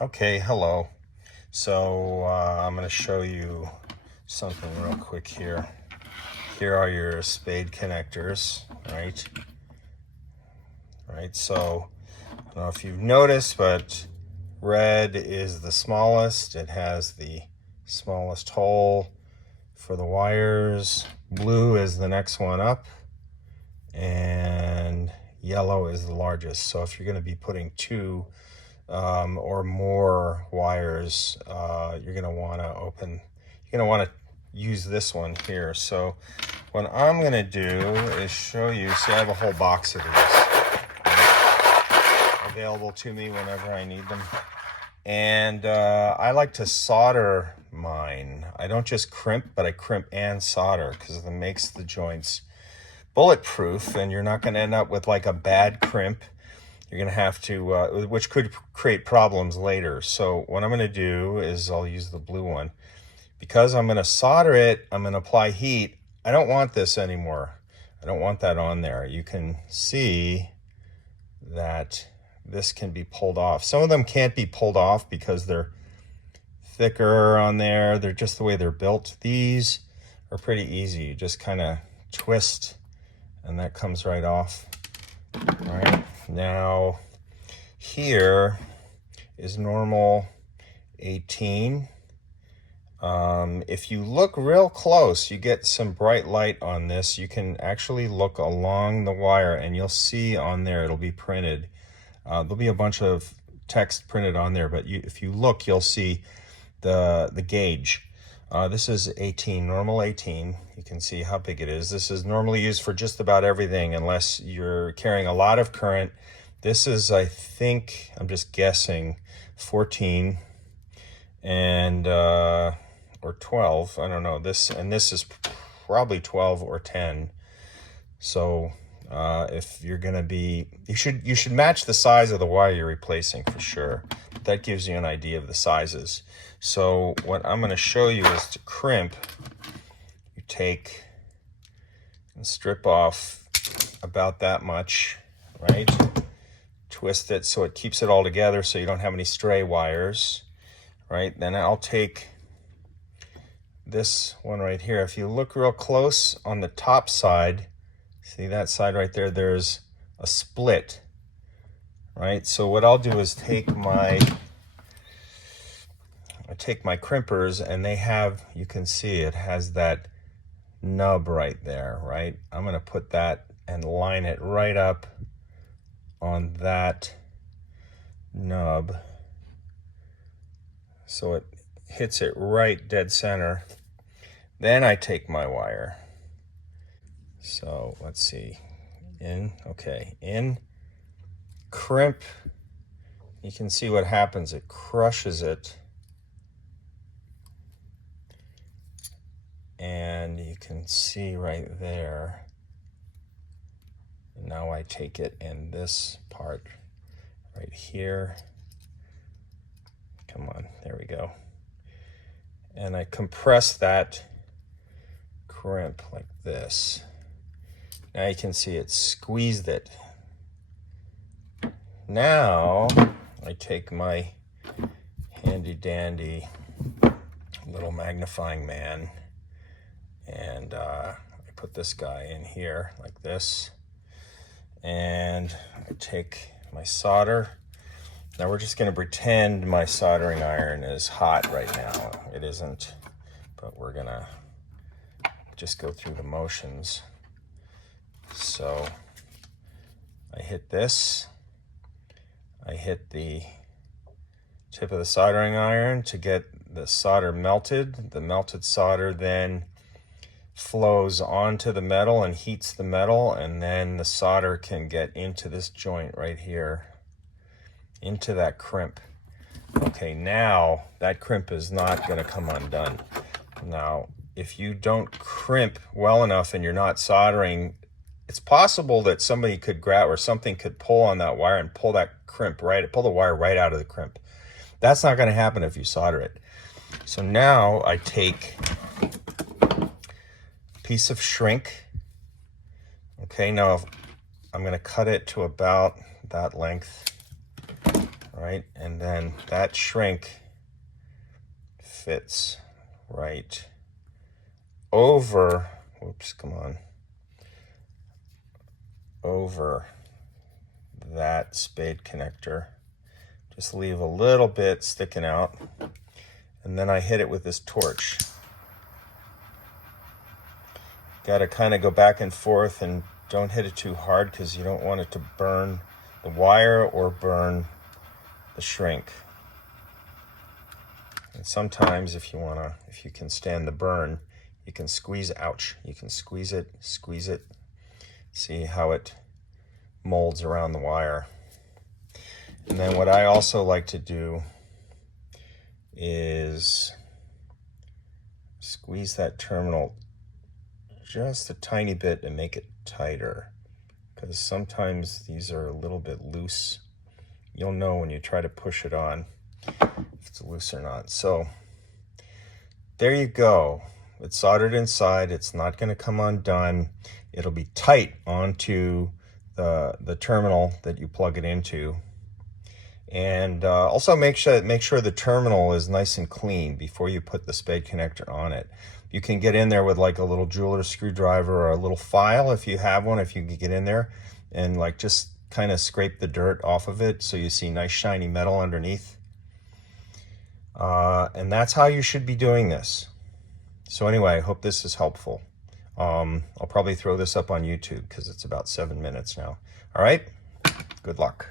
Okay, hello. So I'm going to show you something real quick here. Here are your spade connectors, right? So I don't know if you've noticed, but red is the smallest. It has the smallest hole for the wires. Blue is the next one up, and yellow is the largest. So if you're going to be putting two or more wires, you're going to want to use this one here. So what I'm going to do is show you. See, I have a whole box of these available to me whenever I need them. And I like to solder mine. I don't just crimp, but I crimp and solder because it makes the joints bulletproof, and you're not going to end up with like a bad crimp. You're going to have to, which could create problems later. So what I'm going to do is I'll use the blue one. Because I'm going to solder it, I'm going to apply heat. I don't want this anymore. I don't want that on there. You can see that this can be pulled off. Some of them can't be pulled off because they're thicker on there. They're just the way they're built. These are pretty easy. You just kind of twist and that comes right off. All right. Now, here is normal 18. If you look real close, you get some bright light on this. You can actually look along the wire and you'll see on there, it'll be printed. There'll be a bunch of text printed on there, but if you look, you'll see the gauge. This is 18, normal 18. You can see how big it is. This is normally used for just about everything unless you're carrying a lot of current. This is, I think, I'm just guessing, 14 and or 12. I don't know. This is probably 12 or 10. So if you're gonna be, you should match the size of the wire you're replacing for sure. That gives you an idea of the sizes. So what I'm going to show you is to crimp. You take and strip off about that much, right? Twist it so it keeps it all together so you don't have any stray wires, right? Then I'll take this one right here. If you look real close on the top side, see that side right there, there's a split, right? So what I'll do is take my crimpers, and they have, you can see it has that nub right there, right? I'm going to put that and line it right up on that nub so it hits it right dead center. Then I take my wire. So let's see, in, crimp. You can see what happens. It crushes it. And you can see right there. Now I take it in this part right here. Come on, there we go. And I compress that crimp like this. Now you can see it squeezed it. Now I take my handy dandy little magnifying man, and I put this guy in here like this, and I take my solder. Now we're just going to pretend my soldering iron is hot right now. It isn't, but we're going to just go through the motions. So I hit this. I hit the tip of the soldering iron to get the solder melted. The melted solder then flows onto the metal and heats the metal, and then the solder can get into this joint right here, into that crimp. Okay, now that crimp is not going to come undone. Now, if you don't crimp well enough and you're not soldering, it's possible that somebody could grab or something could pull on that wire and pull that crimp pull the wire right out of the crimp. That's not going to happen if you solder it. So now I take piece of shrink. Okay, now I'm going to cut it to about that length right? And then that shrink fits right over, whoops, come on, over that spade connector. Just leave a little bit sticking out, and then I hit it with this torch. Got to kind of go back and forth, and don't hit it too hard because you don't want it to burn the wire or burn the shrink. And sometimes if you can stand the burn, you can squeeze, ouch, you can squeeze it, see how it molds around the wire. And then what I also like to do is squeeze that terminal just a tiny bit and make it tighter, because sometimes these are a little bit loose. You'll know when you try to push it on if it's loose or not. So there you go. It's soldered inside. It's not going to come undone. It'll be tight onto the terminal that you plug it into. And also make sure the terminal is nice and clean before you put the spade connector on it. You can get in there with like a little jeweler's screwdriver or a little file if you have one, if you can get in there and like just kind of scrape the dirt off of it so you see nice shiny metal underneath. And that's how you should be doing this. So anyway, I hope this is helpful. I'll probably throw this up on YouTube because it's about 7 minutes now. All right, good luck.